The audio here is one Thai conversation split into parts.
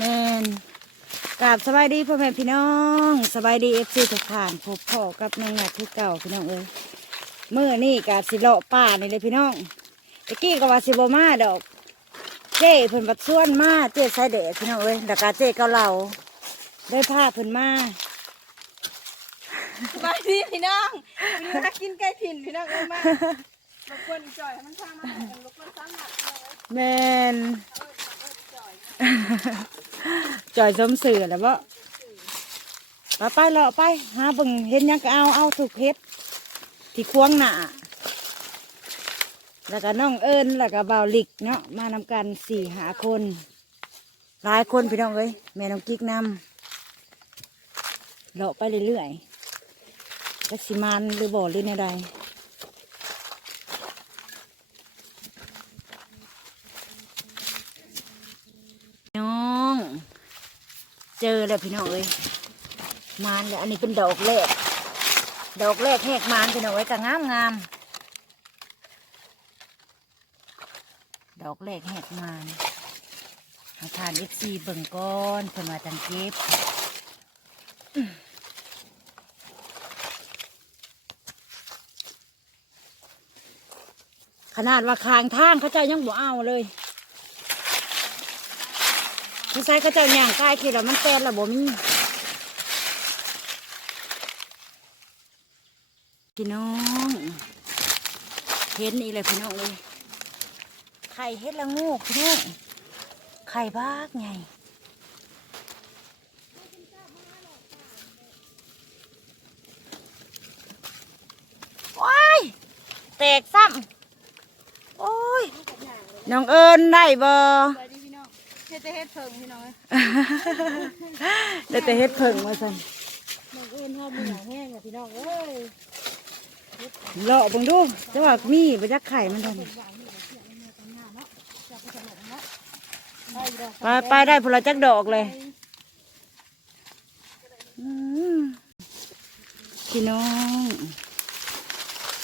แมนกราบสบายดีพ่อแม่พี่น้องสบายดีเอฟซีทุกท่านพบพ่อกับนางหยาดที่เก่าพี่น้องเอ้ยเมื่อนี่กาสิเลาะป่านี่เลยพี่น้องตะกี้ก็ว่าสิบมาดอก เจ้เพิ่นบัดส่วนมาเจ้ใส่เดดพี่น้องเอ้ยแล้วก็เจ้เกาเหลาได้ผ้าเพิ่นมาสบายดีพี่น้องวันนี้มากินไก่ถิ่นพี่น้องเอ้ยมารบกวนอีจ่อยให้มันพามาให้รบกวนซ้ำหนักพี่น้องเอ้ยแมน จอยสมเสือแล้วบ่ไปไปเลาะไปหาเบิ่งเห็นยังก็เอาเอาถูกเฮ็ดที่ควงหน้าแล้วก็น้องเอิญแล้วก็บ่าวลิกเนาะมานำกันสี่หาคนหลายคนพี่น้องเอ้ยแม่น้องกิ๊กนำเลาะไปเรื่อยๆก็สิมานหรือบ่อหรือแนใดน้อง เจอแล้วพี่น้องเอ้ยมานแล้วอันนี้เป็นดอกแรก ดอกแรกแหกมานพี่น้องเอ้ยก็งามงามดอกแรกแหกมานหาทานเอฟซีเบิ่งก้อนเพิ่นมาจังเก็บขนาดว่าคางทางเขาเจ้ายังบ่เอาเลย ไม่ใช่เขาเจ้าย่างกายคิดว่ามันแปลนแล้วบ่มีพี่น้องเห็นอีกเลยพี่น้องเลยไข่เห็ดละงูพี่น้องไข่บ้ากไงว้ายแตกซ้ำโอ้ยน้องเอิญได้บ่ แต่เฮ็ดเพิ่งพี่น้องเอ้ยได้แต่เฮ็ดเพิ่งมาสั่นน้องเอ้ยพ่อมือแห้งอะพี่น้องเอ้ยเลาะเบังดูจะว่ามีบ่จักไข่มันทันได้ดอกไปไปได้พลจักดอกเลยอืมพี่น้อง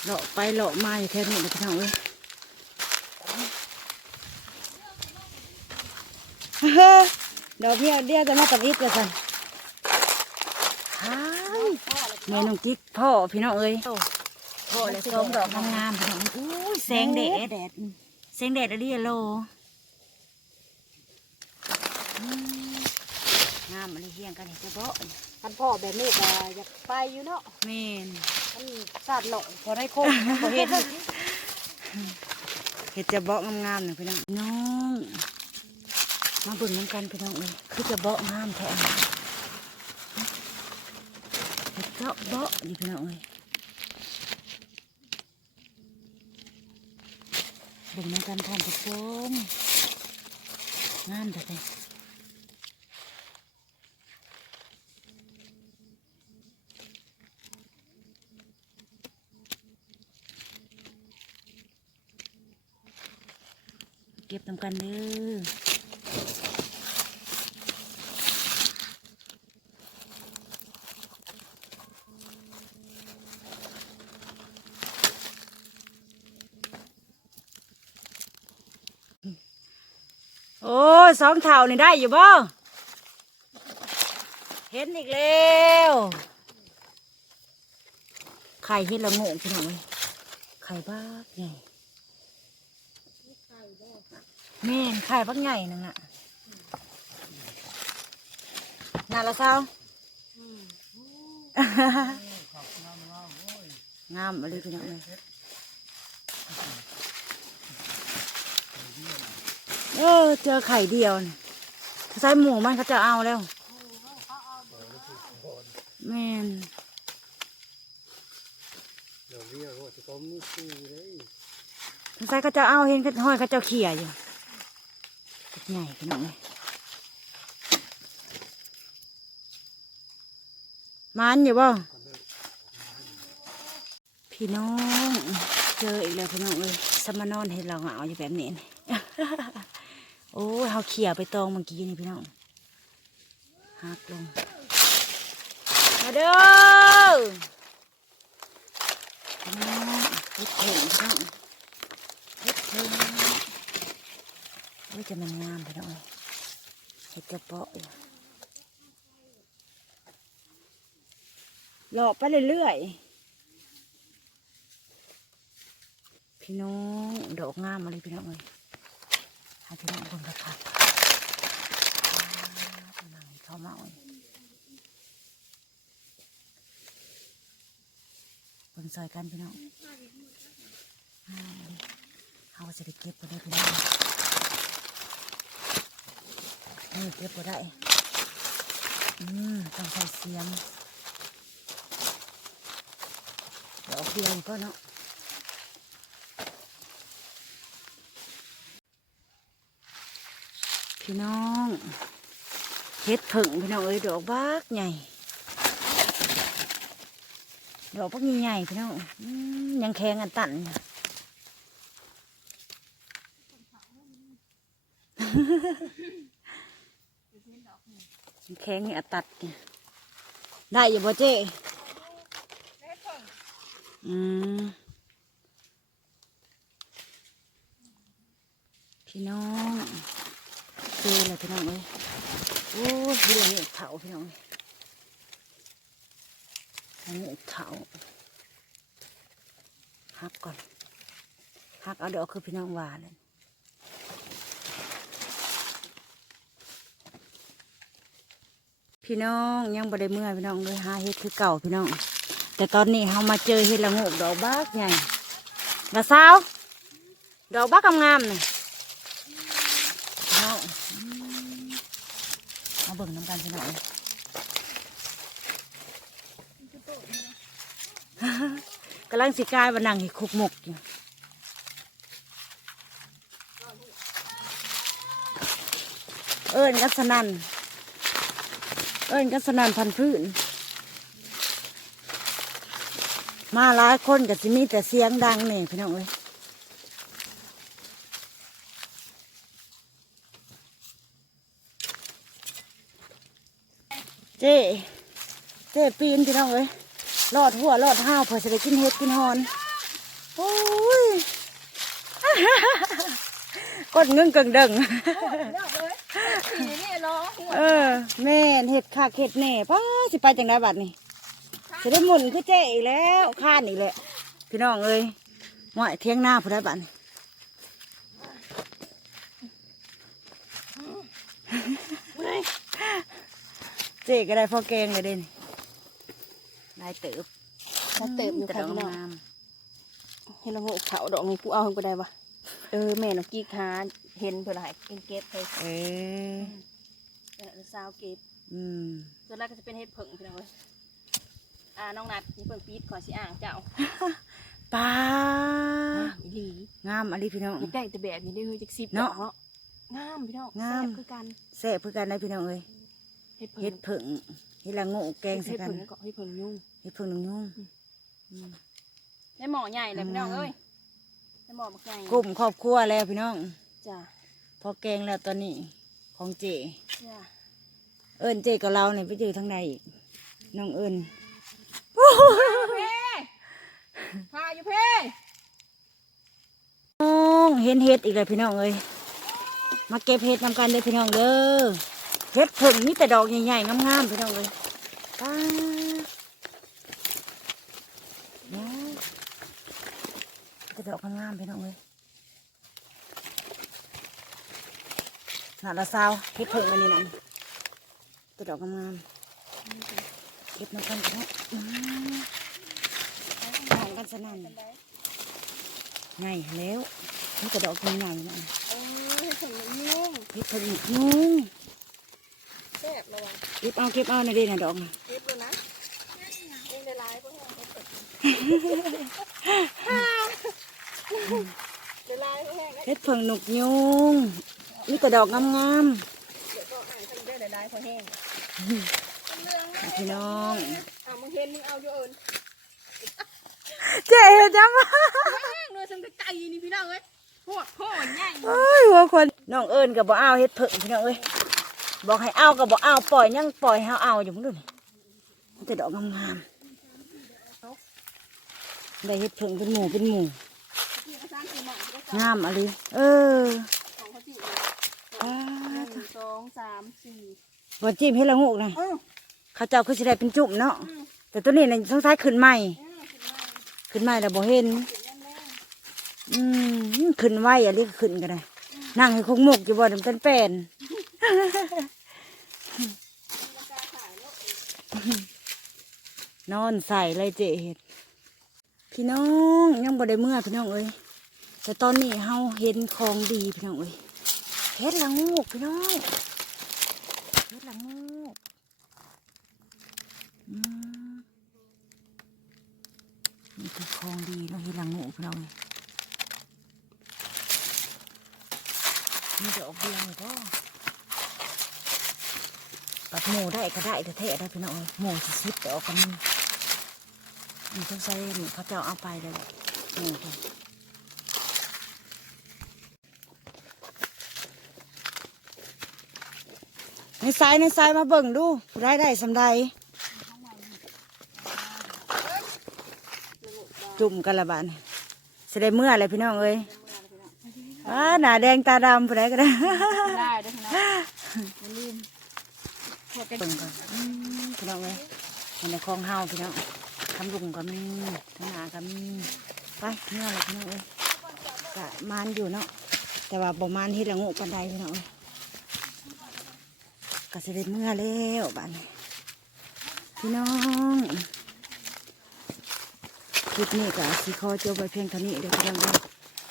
เลาะไปเลาะมาอยู่แค่นี้นะพี่น้องเอ้ยเฮ้อ ดอกเนี้ยเดียวจะมาตัดอิดเลยสันฮ้ายแม่น้องกิ๊กพ่อพี่น้องเอ้ยพ่อเลยส้มดอกงามๆพี่น้องอุ้ยแสงแดดแดดแสงแดดอะดิอะโลงามอะไรเฮียงกันเห็นจะเบาะคันพ่อแบบนี้ก็อยากไปอยู่เนาะเมนมันสาดหล่อพอได้โค้งพอเฮ็ดเห็ดจะเบาะงามๆหน่อยพี่น้องน้อง มาเบิ่งน้ำกันพี่น้องเลยคือจะเบาะงามแท้เห็ดเจาะเบาะนี่พี่น้องเลยเบิ่งน้ำกันท่านผู้ชมงามแต่แต่เก็บน้ำกันเด้อ โอ้ยสองเท่านี่ได้อยู่บ่เห็นอีกแล้วไข่เห็ดละโงงพี่น้องเอ้ยไข่บ้ากใหญ่แม่นไข่บ้ากใหญ่นึงน่ะน่าละเศร้างามอะไรพี่น้องเลย เออ เจอไข่เดียวนี่ใส่หมูมันเขาจะเอาแล้วแมนเราเรียกว่าจะต้องมีคู่เลยใส่เขาจะเอาเห็นเขาห้อยเขาจะเขี่ยอยู่ใหญ่พี่น้องเลยมันอยู่บ่พี่น้อง เจออีกแล้วพี่น้องเลยสมานอนเห็นเราเหงาอยู่แบบนี้ โอ้ยเขาเขี่ยไปตองเมื่อกี้นี่พี่น้องหักลงมาเด้อพี่น้องเฮ็ดเห็นพี่น้องเฮ็ดเพิ่งโอ้ยจะมันงามไปหน่อยห็ดกระเปาะอยู่หลอกไปเรื่อยๆพี่น้องดอกงามมาเลยพี่น้องเลย ให้พี่น้องคนกระคักนั่งเข้ามาเลยคนซอยกันพี่น้องอ่าเขาก็จะได้เก็บไปได้พี่น้องนี่เก็บไปได้ อืม ต้องใส่เสียมเดี๋ยวเอาเพียงก็เนาะ พี่น้องเฮ็ดผึ่งพี่น้องเอ้ยดอกบักใหญ่ดอกบักใหญ่ๆพี่น้องอืมยังแข็งอันตันอยู่ยังแข็งนี่อันตัดเนี่ยได้อยู่บ่เจ๊ได้เพิ่งอืมพี่น้องเจ อเลยพี่น้องเอ้ยโอ้ยเรื่องนี้เถาพี่น้องอันนี้เถาหักก่อนหักเอาเดี๋ยวเอาคือพี่น้องวานเลยพี่น้องยังบ่ได้เมื่อยพี่น้องเลยหาเฮ็ดคือเก่าพี่น้อง แต่ตอนนี้เรามาเจอเห็ดละงกดอกบักใหญ่ละสาวดอกบักงามๆนี่เอาอืมมา เบิ่งน้ำกันพี่น้องกำลังสิกายว่านั่งห็ดคุกหมกอยู่เอิญกัสนันเอิญกัสนันพันพื้น มาหลายคนก็สิมีแต่เสียงดังนี่พี่น้องเอ้ย จ๊เจ๊ปีนพี่น้องเอ้ยรอดหัวรอดห้าวเพื่อจะได้กินเห็ดกินหอนโอ้ยกดเงึ่งเกิงเดึงเลิกเลยสีนี่ร้องหัวเออ แม่นเห็ดขากเห็ดแหน่ป้าสิไปจังไดบัดนี่จะได้หมุนคือเจ๊อีกแล้วข้านอีกแหละพี่น้องเอ้ยหมอยเที่ยงหน้าผู้ได้บัดนี่ เจ๊ก็ได้พอแกงเลยเด่นได้เติบถ้าเติมอยู่แต่ข้าดองกนอกงามเห็นละโงกเขาดอกนี้กูเอาขึ้นไปได้ปะเออแม่นกกี้ค้าเห็นเพื่อหายเก็บเก็บไปเออเป็นซาวเก็บอืมส่วนแรกก็จะเป็นเห็ดผึ่งพี่น้องเลยอ่าน้องนัดนี่เพิ่งปีดขอสิอ่างเจ้าปลาอีหลีงามอะไรพี่น้องอยากได้แต่แบบนี้ได้เฮ้ยจักสิบเนาะดอกเนาะงามพี่น้องงามแซ่บคือกันแซ่บเพื่อกันได้พี่น้องเอ้ย เห็ดผึ่งเฮ็ดผึ่งเฮ็ดละโง่แกงใส่เห็ดกันผึ่งแล้วก็เห็ดผึ่งยุ่ง เฮ็ดผึ่งหนึ่งยุ่งอืมได้หมอใหญ่เลยพี่น้องเอ้ยได้หมอบักใหญ่กลุ่มครอบครัวแล้วพี่น้อง จ้ะพอแกงแล้วตอนนี้ของเจ จ้ะเอิญเจกับเราเนี่ยไปอยู่ทางในอีกน้องเอิญเพ่พาอยู่เพ่น้องเห็นเห็ดอีกเลยพี่น้องเอ้ยมาเก็บเห็ดนำกันเลยพี่น้องเด้อ เห็ดผึ่งนี่แต่ดอกใหญ่ๆงามๆพี่น้องเลยป้าเนี่ยแต่ดอกงามๆพี่น้องเลยหนาละซาวเห็ดผึ่งอันนี้นั่นแต่ดอกงามๆเก็บนำกันพี่น้องอืมหอมกันสนั่นไงแล้วนี่กระดอกใหญ่ๆนะเออเห็ดผึ่งยุ่งเฮ็ดผึ่งยุงแซ่บระวัง เก็บเอาเก็บเอาในอยเด่นนะดอกนะเก็บเลยนะเองได้ร้ายพวกนี้เห็ดผึ่งได้ร้ายพวกแห้งเฮ็ดผึ่งหนุกยุงนี่กระดอกงามเดี๋ยวก็อ่านทำได้ได้ร้ายพวกแห้งๆพี่น้องอ่ามึงเห็นมึงเอาอยู่เอิญเจ๊เฮ็ดจังวะแห้งเลยสังไก่นี่พี่น้องเอ้ยโคตรโคตรใหญ่โอ้ยหัวคนน้องเอิญกับบ่เอาเฮ็ดผึ่งพี่น้องเอ้ย บอกให้เอากับบ่เอาปล่อยยังปล่อยให้เอาอยู่มึงดูนี่มันแต่ดอกงามๆได้เฮ็ดผึ่งเป็นหมู่เป็นหมู่ที่เขาสร้างสีหมอกก็งามอะไรเออของเขาจีอ้าดสองสามสี่บอจิ้มให้ละงูกนะเออเขาเจ้าคือสิได้เป็นจุ่มเนาะอืมแต่ตัวนี้น่ะต้องใช้ขึ้นใหม่เออขึ้นมาขึ้นใหม่แล้วบ่เห็นขึ้นแน่อืมขึ้นไวอะเรียกขึ้นก็ได้นั่งให้คงมุกอยู่บ่มันเป็นเป็น นอนใส่เลยเจเห็ดพี่น้องยังบ่ได้เมื่อพี่น้องเอ้ยแต่ตอนนี้เฮาเห็นของดีพี่น้องเอ้ยเฮ็ดละงูกพี่น้องเฮ็ดละงูกนี่คือของดีเนาเฮ็ดละงูกพี่น้องเอ้ยนี่จะออกเบียงเลยก็ปัดหมูได้ก็ได้แต่แท้ได้พี่น้องหมูสิซิดออกกันนี่ นต้องใช้นี่เขาเจ้าเอาไปเลยแหละหมูค่ะในสายในสายมาเบิ่งดูได้ได้สำใดจุ่มกันละบานแสไดงเมื่ออะไรพี่น้องเอ้ยว้าหน้าแดงตาดำผู้ใดก็ได้ได้เด้วยพี่น้องอย่าลืมพวกกันเบิ่งก่อนอืมพี่น้องเอ้ยมันในคลองเฮาพี่น้อง ทำลุงก็มีทำนาก็มีไปเมื่อไรพี่น้องเอ้ยกะมานอยู่เนาะแต่ว่าบ่มานที่ละงูปันไดพี่น้องเอ้ยก็สิได้เมื่อแล้วบ้านนี้พี่น้องคลิปนี้ก็สิขอจบไปเพียงเท่านี้เดี๋ยวพี่น้องเอ้ย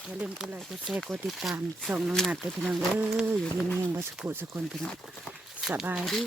อย่าลืมกดไลค์กดแชร์กดติดตามส่องน้องนัดไปพี่น้องเอ้ยอยู่ดีมีแรงบัสกุสกุลพี่น้องสบายดี